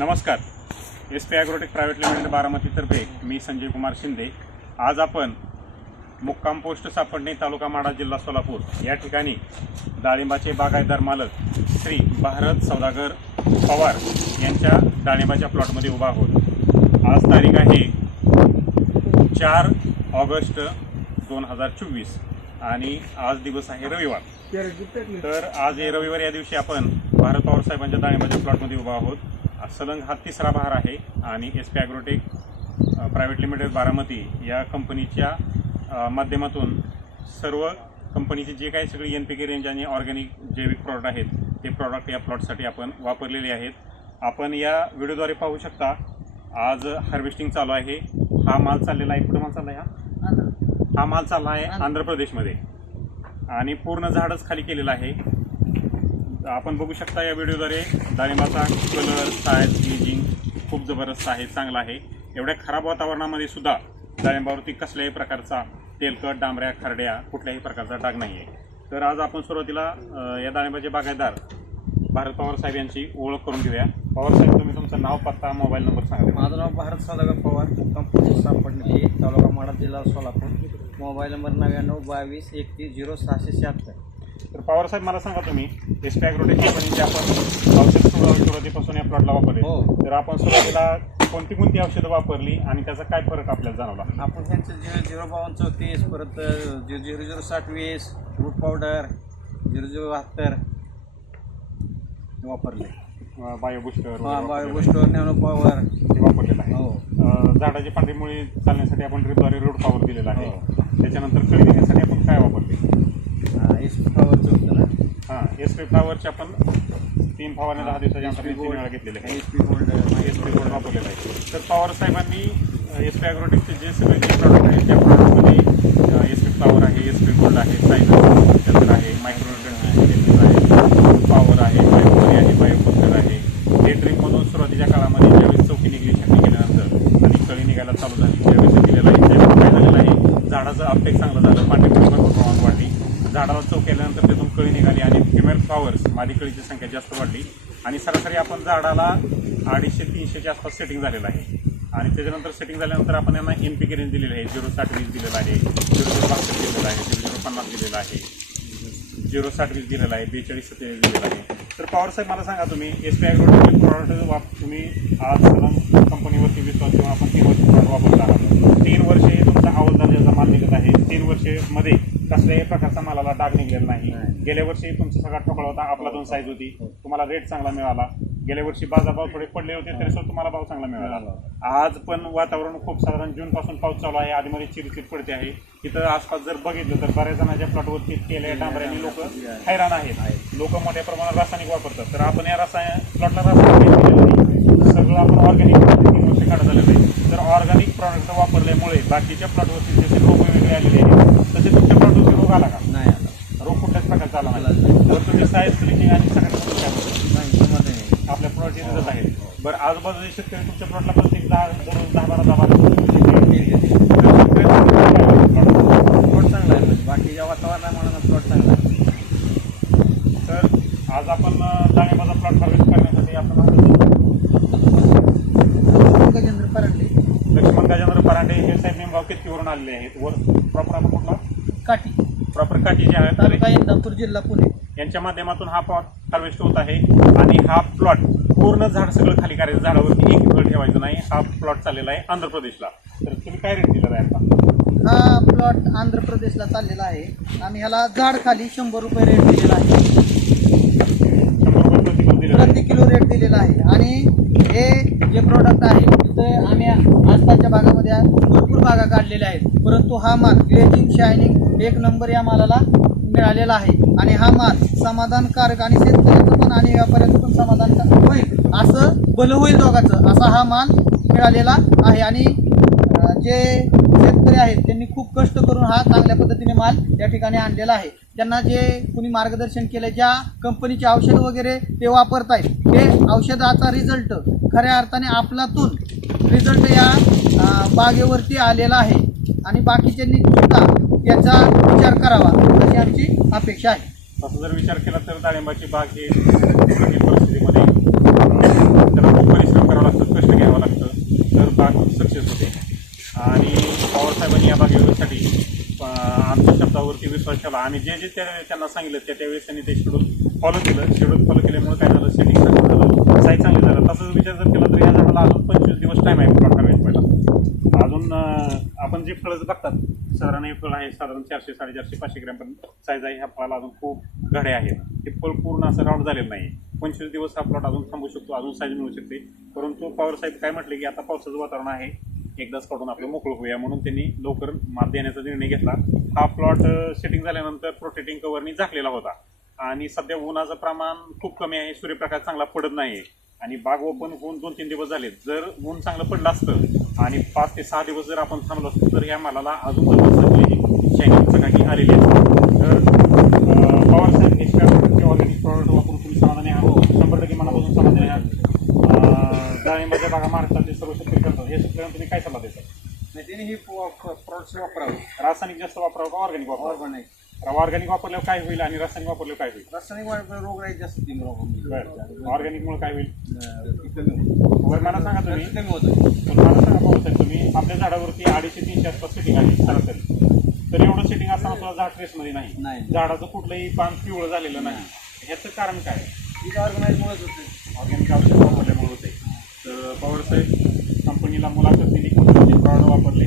नमस्कार. SP agrotech private limited बारामतीतर्फे मी संजय कुमार शिंदे. आज आपण मुक्काम पोस्ट सापडणे, तालुका माढा, जिल्हा सोलापूर या ठिकाणी डाळिंबाचे बागायतदार मालक श्री भारत सौदागर पवार यांच्या डाळिंबाच्या प्लॉटमध्ये उभा आहोत. आज तारीख आहे 4 ऑगस्ट 2024 आणि आज दिवस आहे रविवार. तर आज हे रविवार या दिवशी आपण भारत पवार साहेबांच्या डाळिंबाच्या प्लॉटमध्ये उभा आहोत. सलंग हा तिसरा बहार आहे आणि SP agrotech private limited Baramati या कंपनीच्या माध्यमातून सर्व कंपनीचे जे काही सगळी NPK रेंज आणि ऑर्गॅनिक जैविक प्रॉडक्ट आहेत ते प्रॉडक्ट या प्लॉटसाठी आपण वापरलेले आहेत. आपण या व्हिडिओद्वारे पाहू शकता आज हार्वेस्टिंग चालू आहे. हा माल चाललेला आहे, कुठं माल चालला आहे? हा माल चालला आहे आंध्र प्रदेशमध्ये आणि पूर्ण झाडच खाली केलेलं आहे. आपण बघू शकता या व्हिडिओद्वारे डाळिंबाचा कलर, साईज, एजिंग खूप जबरदस्त आहे, चांगला आहे. एवढ्या खराब वातावरणामध्ये सुद्धा डाळिंबावरती कसल्याही प्रकारचा तेलकट, डांबऱ्या, खरड्या कुठल्याही प्रकारचा डाग नाही आहे. तर आज आपण सुरुवातीला या डाळिंबाचे बागायतदार भारत पवार साहेब यांची ओळख करून घेऊया. पवार साहेब, तुम्ही तुमचं नाव, पत्ता, मोबाईल नंबर सांगा. माझं नाव भारत सौदागर पवार, मुक्काम पोस्ट सापडणे, तालुका माढा, जिल्हा सोलापूर. Mobile number 9922 31 0676. तर पवार साहेब, मला सांगा, तुम्ही SP ॲग्रोटेक कंपनीचे आपण औषध सुरुवातीपासून या प्लॉटला वापरले. तर आपण सुरुवातीला कोणती औषधं वापरली आणि त्याचा काय फरक आपल्याला जाणवला? आपण त्यांचं 005234, परत 000720, रूट पावडर 0072 वापरले. बायोबुस्टर, बायोबुस्टर, नॅनो पॉवर हे वापरलेलं आहे. झाडाची पांढरी मुळी चालण्यासाठी आपण ड्रिपद्वारे रूट पॉवर दिलेला आहे. त्याच्यानंतर कळी देण्यासाठी आपण काय वापरले? SP फ्लावरचं होतं ना. SP फ्लावरचे आपण 3 फवारण्या 10 दिवसाच्या अंतराने 3 वेळा घेतलेले आहे. SP गोल्ड वापरलेला आहे. तर पवार साहेबांनी SP ॲग्रोटेकचे जे सगळे जे प्रॉडक्ट आहेत त्या प्रॉडक्टमध्ये SP फ्लावर आहे, SP गोल्ड आहे, सायझर आहे, मायक्रोन्यूट्रिएंट आहे, पॉवर आहे, बायोबुस्टर आहे, बायोबुस्टर आहे. हे ड्रीपमधून सुरुवातीच्या काळामध्ये ज्यावेळेस चौकी निघली, छाटणी केल्यानंतर आणि कळी निघायला चालू झाली त्यावेळेस दिलेलं आहे. त्यावेळेस काय झालेलं आहे, झाडाचं अपटेक चांगलं झालं, पांढरी भरपूर प्रमाणात वाढली. झाडाला चौक केल्यानंतर त्यातून कळी निघाली आणि फिमेल फ्लॉवर्स, मादी कळीची संख्या जास्त वाढली आणि सरासरी आपण झाडाला 250-300च्या आसपास सेटिंग झालेलं आहे. आणि त्याच्यानंतर सेटिंग झाल्यानंतर आपण यांना NPK रेंज दिलेली आहे. 06020 दिलेलं आहे, 0062 दिलेलं आहे, 0050 दिलेलं आहे, 06020 दिलेलं आहे, 4227 दिलेलं आहे. तर पवार साहेब, मला सांगा, तुम्ही SP ॲग्रोटेकचे प्रॉडक्ट तुम्ही आज कंपनीवरती विश्वास ठेवून आपण 3 वर्ष प्रॉडक्ट वापरत आहात. 3 वर्षे तुमचा हवालदार माल निघत आहे. 3 वर्षामध्ये कसल्याही प्रकारचा मालाला डाग निघलेला नाही. गेल्या वर्षी तुमचा सगळा ठोकळा होता, आपला 2 साईज होती, तुम्हाला रेट चांगला मिळाला. गेल्या वर्षी बाजारभाव थोडे पडले होते तरी सुद्धा तुम्हाला भाव चांगला मिळाला. आज पण वातावरण खूप साधारण जूनपासून पाऊस चालू आहे, आधीमध्ये चिरचिर पडते आहे. तिथं आसपास जर बघितलं तर बऱ्याच जणांच्या प्लॉटवरती केल्या डांबऱ्यांनी लोक हैराण आहेत. लोक मोठ्या प्रमाणात रासायनिक वापरतात. तर आपण या प्लॉटला रासायनिक सगळं आपण ऑर्गॅनिक 3 वर्ष काढत आलेलं आहे. तर ऑर्गॅनिक प्रॉडक्ट वापरल्यामुळे बाकीच्या प्लॉटवरती जसे रोग वेगळे आलेले आहेत तसे तुमच्या प्लॉटवरती रोग आला का? नाही आला. रोग कुठल्याच प्रकारचा आला नाही. तर तुम्ही साईज क्लिनिंग आणि सगळ्यात आपल्या प्लॉट दिसत आहे. बरं, आजूबाजूचे शेतकरी तुमच्या प्लॉटला प्रत्येक 10-12 प्लॉट चांगला आहे, म्हणजे बाकीच्या वातावरणामुळे प्लॉट चांगला आहे. तर आज आपण डाळिंबाचा प्लॉट हार्वेस्ट करण्यासाठी आपण लक्ष्मण गजेंद्र परांडे हे साहेब नेमगाव कितकीवरून आलेले आहेत. वर प्रॉपर आपण कुठला प्रॉपर काठी जे आहे तालुका इंदापूर, जिल्हा पुणे यांच्या माध्यमातून हा प्लॉट हार्वेस्ट होत आहे. आणि हा प्लॉट पूर्ण झाड सगळं खाली करायचं, झाडावरती एक फळ ठेवायचं नाही. हा प्लॉट चाललेला आहे आंध्र प्रदेशला. तर तुम्ही काय रेट दिलेला आहे आता? हा प्लॉट आंध्र प्रदेशला चाललेला आहे. आम्ही ह्याला झाड खाली 100 रुपये रेट दिलेला आहे. 100 रुपये प्रति किलो रेट दिलेला आहे. आणि हे जे प्रोडक्ट आहे तिथं आम्ही आसपासच्या भागामध्ये भरपूर बागा काढलेल्या आहेत, परंतु हा माल ग्लेजिंग, शायनिंग 1 नंबर या मालाला मिळालेला आहे. आणि हा माल समाधानकारक आणि शेतकऱ्याचं पण आणि व्यापाऱ्याचं पण समाधानकारक होईल, असं भलं होईल दोघांचं, असा हा माल मिळालेला आहे. आणि जे शेतकरी आहेत त्यांनी खूप कष्ट करून हा चांगल्या पद्धतीने माल या ठिकाणी आणलेला आहे. त्यांना जे कुणी मार्गदर्शन केलं, ज्या कंपनीचे औषध वगैरे ते वापरतायत, हे औषधाचा रिझल्ट खऱ्या अर्थाने आपलातून रिझल्ट या बागेवरती आलेला आहे. आणि बाकीच्यांनी सुद्धा याचा विचार करावा अशी आमची अपेक्षा आहे. तसं जर विचार केला तर डाळिंबाची बाग ही परिस्थितीमध्ये त्याला खूप परिश्रम करावा आणि पवारसाहेबांनी या बागेसाठी आमच्या शब्दावरती विश्वास ठेवला आणि जे त्यांना सांगितलं त्यावेळेस त्यांनी ते शेड्यूल फॉलो केल्यामुळे काय झालं, सेटिंग चांगलं झालं, साईज चांगली झालं. तसंच विचार जर केला तर या झाडाला अजून 25 दिवस टाईम आहे प्लॉट करायचा पहिला. अजून आपण जे फळं बघतात साधारण हे फळ आहे साधारण 400, 450, 500 ग्रॅमपर्यंत साईज आहे. ह्या फळाला अजून खूप घडे आहेत. हे फळ पूर्ण असं राऊंड झालेलं नाही. 25 दिवस हा प्लॉट अजून थांबू शकतो, अजून साईज मिळू शकते. परंतु पवारसाहेब काय म्हटले की आता पावसाचं वातावरण आहे, एकदाच काढून आपलं मोकळं होऊया म्हणून त्यांनी लवकर मात देण्याचा निर्णय घेतला. हा प्लॉट सेटिंग झाल्यानंतर प्रोटेक्टिंग कव्हरनी झाकलेला होता आणि सध्या उन्हाचं प्रमाण खूप कमी आहे, सूर्यप्रकाश चांगला पडत नाही आणि बाग ओपन होऊन 2-3 दिवस झाले. जर ऊन चांगलं पडलं असतं आणि 5 ते 6 दिवस जर आपण थांबलो असतो तर या मालाला अजून चांगली शायनिंग चकाकी आलेली आहे. तर पवारसाहेब हे ऑर्गॅनिक प्रॉडक्ट वापरून तुम्ही समाधानी आहात? 100% मनापासून समाधानी आहात? डाळिंबाच्या बागा महाराष्ट्रातले सर्व शेतकरी करतात, हे शेतकऱ्यांना तुम्ही काय सल्ला देता? नाही त्यांनी ही प्रॉडक्ट्स वापरावे. रासायनिक जास्त वापरावं का ऑर्गॅनिक वापरावं? ऑर्गॅनिक ऑर्गॅनिक वापरल्यावर काय होईल आणि रासायनिक वापरल्यावर काय होईल? रासायनिक रोगराई जास्त तीन रोग बरं, ऑर्गॅनिकमुळे काय होईल? कमी होतं. बरं, मला सांगा तुम्ही, कमी होतं. तर मला सांगा पाहू तुम्ही आपल्या झाडावरती 250-300 आसपास सेटिंग आहे सरासरी. तर एवढं सेटिंग असताना सुद्धा झाड ट्रेसमध्ये नाही, झाडाचं कुठलंही पान पिवळं झालेलं नाही. ह्याचं कारण काय? ऑर्गनाईजमुळेच होतं. ऑर्गॅनिक औषध वापरल्यामुळे होते. तर पवारसाहेब कंपनीला मुलाखत दिली, कोणते प्रॉडक्ट वापरले,